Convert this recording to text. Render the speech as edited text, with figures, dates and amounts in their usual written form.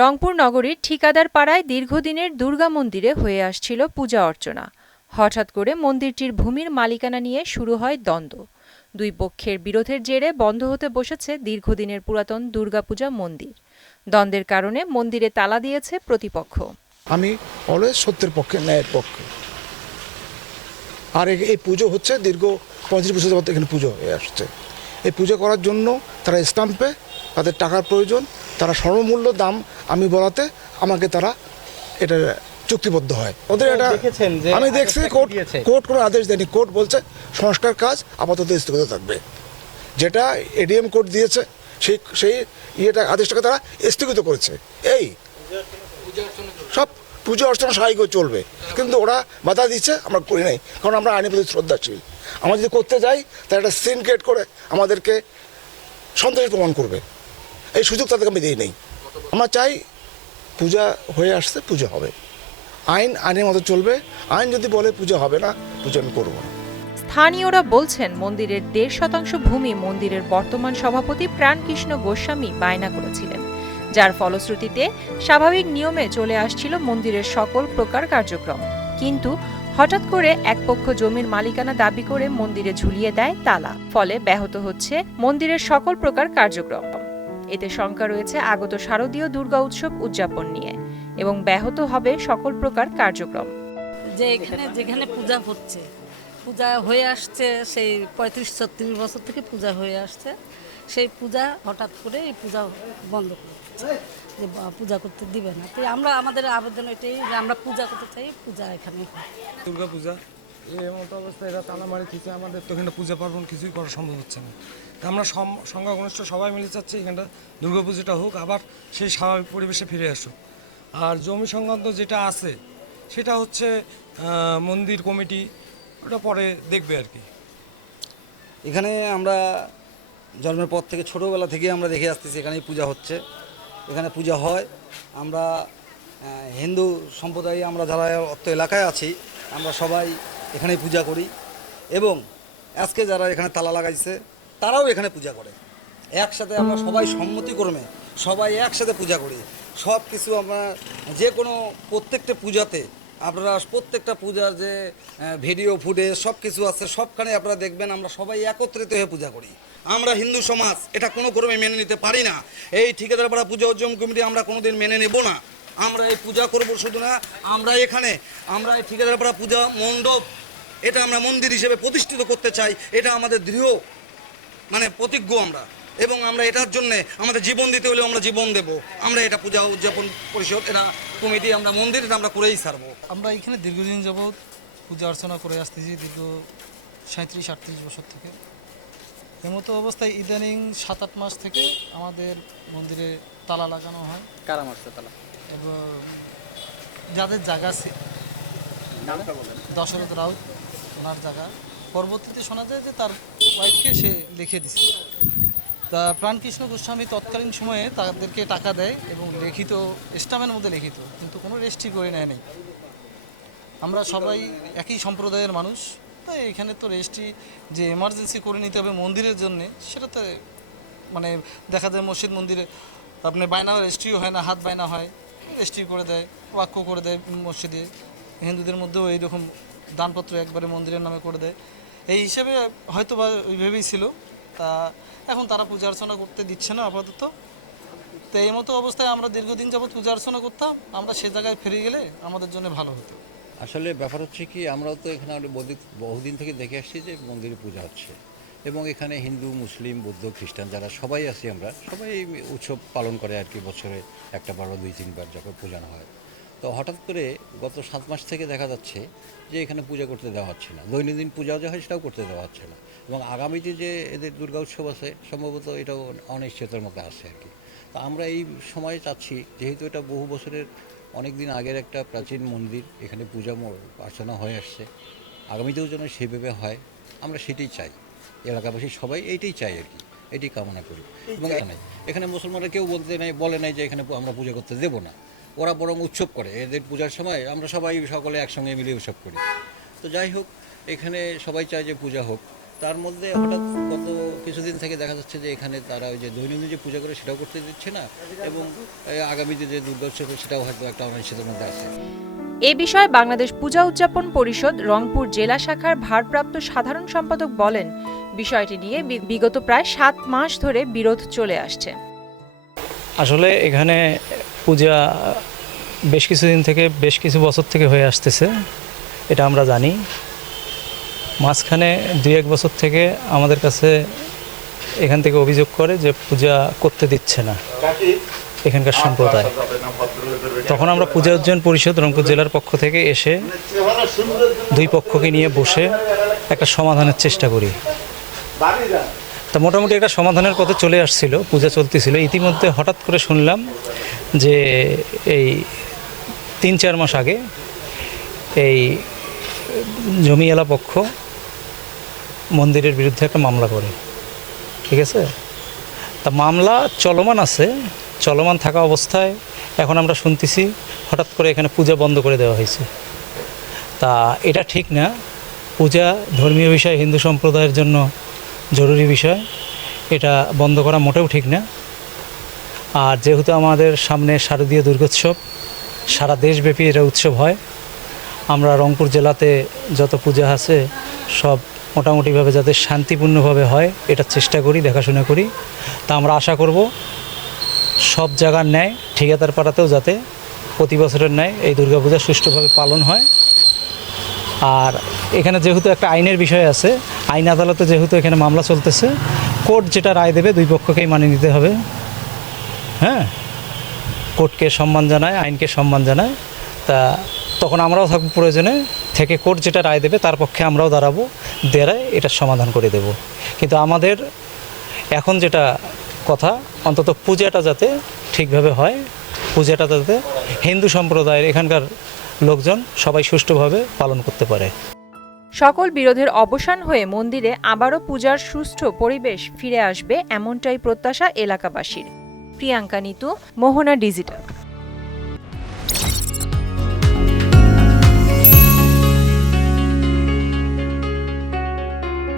রংপুর নগরীর ঠিকাদার পাড়ায় দীর্ঘদিনের দুর্গা মন্দিরে হয়ে আসছিল পূজা অর্চনা। হঠাৎ করে মন্দিরটির ভূমির মালিকানা নিয়ে শুরু হয় দ্বন্দ্ব। দুই পক্ষের বিরোধের জেরে বন্ধ হতে বসেছে দীর্ঘদিনের পুরাতন দুর্গাপূজা মন্দির। দ্বন্দ্বের কারণে মন্দিরে তালা দিয়েছে প্রতিপক্ষ। আমি অলওয়েজ সত্যের পক্ষে, ন্যায়ের পক্ষে। আর এই পুজো হচ্ছে দীর্ঘ 35 বছর যাবত এখানে পুজো হয়ে আসছে। এই পুজো করার জন্য তারা স্টাম্পে তাদের টাকার প্রয়োজন, তারা স্বর্ণমূল্য দাম আমি বলাতে আমাকে তারা এটা চুক্তিবদ্ধ হয়। ওদের এটা আমি দেখছি, কোর্ট কোনো আদেশ দেয়নি। কোর্ট বলছে সংস্কার কাজ আপাতত স্থগিত থাকবে। যেটা এডিএম কোর্ট দিয়েছে সেই আদেশটাকে তারা স্থগিত করেছে। এই সব পুজো অর্চনা স্বাভাবিক চলবে, কিন্তু ওরা বাধা দিচ্ছে, আমরা করি নাই, কারণ আমরা আইনের প্রতি শ্রদ্ধাশীল। আমরা যদি করতে যাই তারা একটা সিন ক্রিয়েট করে আমাদেরকে সন্ত্রাসী প্রমাণ করবে, এই সুযোগ তাদেরকে আমি দিই নেই। আমরা চাই পূজা হয়ে আসছে, পুজো হবে, আইনের মতো চলবে। আইন যদি বলে পুজো হবে না, পুজো আমি করবো না। স্থানীয়রা বলছেন, মন্দিরের 1.5% ভূমি মন্দিরের বর্তমান সভাপতি প্রাণকৃষ্ণ গোস্বামী বায়না করেছিলেন, যার ফলশ্রুতিতে স্বাভাবিক নিয়মে চলে আসছিল মন্দিরের সকল প্রকার কার্যক্রম। কিন্তু হঠাৎ করে এক পক্ষ জমির মালিকানা দাবি করে মন্দিরে ঝুলিয়ে দেয় তালা, ফলে ব্যাহত হচ্ছে মন্দিরের সকল প্রকার কার্যক্রম। এতে শঙ্কা রয়েছে আগত শারদীয় দুর্গা উৎসব উদযাপন নিয়ে, এবং ব্যাহত হবে সকল প্রকার কার্যক্রম। যে যেখানে পূজা হচ্ছে, পূজা হয়ে আসছে, সেই 35-36 বছর থেকে পূজা হয়ে আসছে, সেই পূজা হঠাৎ করে এই পূজা বন্ধ করে দিচ্ছে, যে পূজা করতে দিবে না। তাই আমাদের আবেদন এটাই যে আমরা পূজা করতে চাই, পূজা এখানে হয়। দুর্গা পূজা এই মতো অবস্থায় এরা তালা মারি দিচ্ছে, আমাদের তো এখানে পূজা পার্বণ কিছুই করা সম্ভব হচ্ছে না। তা আমরা সংখ্যাগরিষ্ঠ সবাই মিলে চাচ্ছি এখানটা দুর্গা পুজোটা হোক, আবার সেই স্বাভাবিক পরিবেশে ফিরে আসুক। আর জমি সংক্রান্ত যেটা আছে সেটা হচ্ছে মন্দির কমিটি ওটা পরে দেখবে আর কি। এখানে আমরা জন্মের পর থেকে ছোটোবেলা থেকে আমরা দেখে আসতেছি এখানেই পূজা হচ্ছে, এখানে পূজা হয়। আমরা হিন্দু সম্প্রদায়, আমরা যারা অত এলাকায় আছি, আমরা সবাই এখানেই পূজা করি, এবং আজকে যারা এখানে তালা লাগাইছে তারাও এখানে পূজা করে। একসাথে আমরা সবাই সম্মতিক্রমে সবাই একসাথে পূজা করি। সব কিছু আমরা যে কোনো প্রত্যেকটা পূজাতে আপনারা প্রত্যেকটা পূজার যে ভিডিও ফুটেজ সব কিছু আছে, সবখানে আপনারা দেখবেন আমরা সবাই একত্রিত হয়ে পূজা করি। আমরা হিন্দু সমাজ এটা কোনো ক্রমে মেনে নিতে পারি না। এই ঠিকাদারপাড়া পূজা উদযাপন কমিটি আমরা কোনোদিন মেনে নেব না। আমরা এই পূজা করব শুধু না, আমরা এই ঠিকাদারপাড়া পূজা মণ্ডপ এটা আমরা মন্দির হিসেবে প্রতিষ্ঠিত করতে চাই। এটা আমাদের দৃঢ় প্রতিজ্ঞ আমরা, এবং আমরা এটার জন্যে আমাদের জীবন দিতে হলেও আমরা জীবন দেব। আমরা এটা পূজা উদযাপন পরিষদ, এটা কমিটি, আমরা মন্দির, এটা আমরা করেই ছাড়বো। আমরা এখানে দীর্ঘদিন যাবৎ পূজা অর্চনা করে আসতেছি, দীর্ঘ 37-38 বছর থেকে। এমতো অবস্থায় ইদানিং 7-8 মাস থেকে আমাদের মন্দিরে তালা লাগানো হয়। কারা মারছে তালা? এবং যাদের জায়গা দশরথ রাউত, ওনার জায়গা, পরবর্তীতে শোনা যায় যে তার ওয়াইফকে সে লিখে দিচ্ছে। তা প্রাণকৃষ্ণ গোস্বামী তৎকালীন সময়ে তাদেরকে টাকা দেয় এবং লিখিত স্টামের মধ্যে লিখিত, কিন্তু কোনো রেজিস্ট্রি করে নেয় নেই। আমরা সবাই একই সম্প্রদায়ের মানুষ, তাই এখানে তো রেজিস্ট্রি যে এমার্জেন্সি করে নিতে হবে মন্দিরের জন্যে, সেটাতে দেখা যায় মসজিদ মন্দিরে আপনার বায়না রেজিস্ট্রিও হয় না, হাত বায়না হয়, রেজিস্ট্রি করে দেয়, ওয়াক্য করে দেয় মসজিদে। হিন্দুদের মধ্যেও এইরকম দানপত্র একবারে মন্দিরের নামে করে দেয়। এই হিসেবে হয়তো বা ওইভাবেই ছিল। তা এখন তারা পূজা অর্চনা করতে দিচ্ছে না আপাতত। তো এই মতো অবস্থায় আমরা দীর্ঘদিন যাবৎ পূজা অর্চনা করতাম, আমরা সে জায়গায় ফিরে গেলে আমাদের জন্য ভালো হতো। আসলে ব্যাপার হচ্ছে কি, আমরাও তো এখানে বহুদিন থেকে দেখে আসছি যে মন্দিরে পূজা হচ্ছে, এবং এখানে হিন্দু, মুসলিম, বৌদ্ধ, খ্রিস্টান যারা সবাই আছি, আমরা সবাই উৎসব পালন করে আর কি। বছরে একটা বার 2-3 বার যখন পূজা হয়। তো হঠাৎ করে গত 7 মাস থেকে দেখা যাচ্ছে যে এখানে পূজা করতে দেওয়া হচ্ছে না। দৈনন্দিন পূজাও যা হয় সেটাও করতে দেওয়া হচ্ছে না, এবং আগামীতে যে এদের দুর্গা উৎসব আছে সম্ভবত এটাও অনিশ্চয়তার মধ্যে আছে আর কি। তো আমরা এই সময় চাচ্ছি, যেহেতু এটা বহু বছরের অনেক দিন আগের একটা প্রাচীন মন্দির, এখানে পূজা অর্চনা হয়ে আসছে, আগামীতেও যেন সেইভাবে হয় আমরা সেটাই চাই। এলাকাবাসী সবাই এইটাই চাই আর কি, এটাই কামনা করি। এবং এখানে মুসলমানরা কেউ বলে নাই যে এখানে আমরা পূজা করতে দেবো না। ওরা বরং উৎসব করে, এদের পূজার সময় আমরা সবাই সকলে একসঙ্গে মিলে উৎসব করি। তো যাই হোক, এখানে সবাই চায় যে পূজা হোক, তার মধ্যে হঠাৎ গত কিছুদিন থেকে দেখা যাচ্ছে যে এখানে তারা ওই যে দৈনন্দিন যে পূজা করে সেটাও করতে দিচ্ছে না, এবং আগামীতে যে দুর্গোৎসব সেটাও হয়তো একটা অনিশ্চয়তার মধ্যে আছে। এ বিষয়ে বাংলাদেশ পূজা উদযাপন পরিষদ রংপুর জেলা শাখার ভারপ্রাপ্ত সাধারণ সম্পাদক বলেন, বিষয়টি নিয়ে বিগত প্রায় 7 মাস ধরে বিরোধ চলে আসছে। আসলে এখানে পূজা বেশ কিছু বছর থেকে হয়ে আসতেছে, এটা আমরা জানি। মাঝখানে 2-1 বছর থেকে আমাদের কাছে এখান থেকে অভিযোগ করে যে পূজা করতে দিচ্ছে না এখানকার সম্প্রদায়। তখন আমরা পূজা উদযাপন পরিষদ রংপুর জেলার পক্ষ থেকে এসে 2 পক্ষকে নিয়ে বসে একটা সমাধানের চেষ্টা করি। তা মোটামুটি একটা সমাধানের পথে চলে আসছিল, পূজা চলতেছিল। ইতিমধ্যে হঠাৎ করে শুনলাম যে এই 3-4 মাস আগে এই জমিওয়ালা পক্ষ মন্দিরের বিরুদ্ধে একটা মামলা করে, ঠিক আছে? তা মামলা চলমান আছে, চলমান থাকা অবস্থায় এখন আমরা শুনতেছি হঠাৎ করে এখানে পূজা বন্ধ করে দেওয়া হয়েছে। তা এটা ঠিক না। পূজা ধর্মীয় বিষয়, হিন্দু সম্প্রদায়ের জন্য জরুরি বিষয়, এটা বন্ধ করা মোটেও ঠিক না। আর যেহেতু আমাদের সামনে শারদীয় দুর্গোৎসব, সারা দেশব্যাপী এটা উৎসব হয়, আমরা রংপুর জেলাতে যত পূজা আছে সব মোটামুটিভাবে যাতে শান্তিপূর্ণভাবে হয় এটা চেষ্টা করি, দেখাশোনা করি। তা আমরা আশা করব সব জায়গার ন্যায় ঠিকাদার পাড়াতেও যাতে প্রতি বছরের ন্যায় এই দুর্গাপূজা সুষ্ঠুভাবে পালন হয়। আর এখানে যেহেতু একটা আইনের বিষয় আছে, আইন আদালতে যেহেতু এখানে মামলা চলতেছে, কোর্ট যেটা রায় দেবে 2 পক্ষকেই মানে নিতে হবে। হ্যাঁ, কোর্টকে সম্মান জানায়, আইনকে সম্মান জানায়। তা তখন আমরাও থাকবো প্রয়োজনে থেকে কোর্ট যেটা রায় দেবে তার পক্ষে আমরাও দাঁড়াবো, দাঁড়ায় এটার সমাধান করে দেব। কিন্তু আমাদের এখন যেটা কথা, অন্তত পূজাটা যাতে ঠিকভাবে হয়, পূজাটা যাতে হিন্দু সম্প্রদায়ের এখানকার লোকজন সবাই সুষ্ঠুভাবে পালন করতে পারে। সকল বিরোধের অবসান হয়ে মন্দিরে আবারও পূজার সুষ্ঠু পরিবেশ ফিরে আসবে, এমনটাই প্রত্যাশা এলাকাবাসীর। প্রিয়াঙ্কা নিতু, মোহনা ডিজিটাল।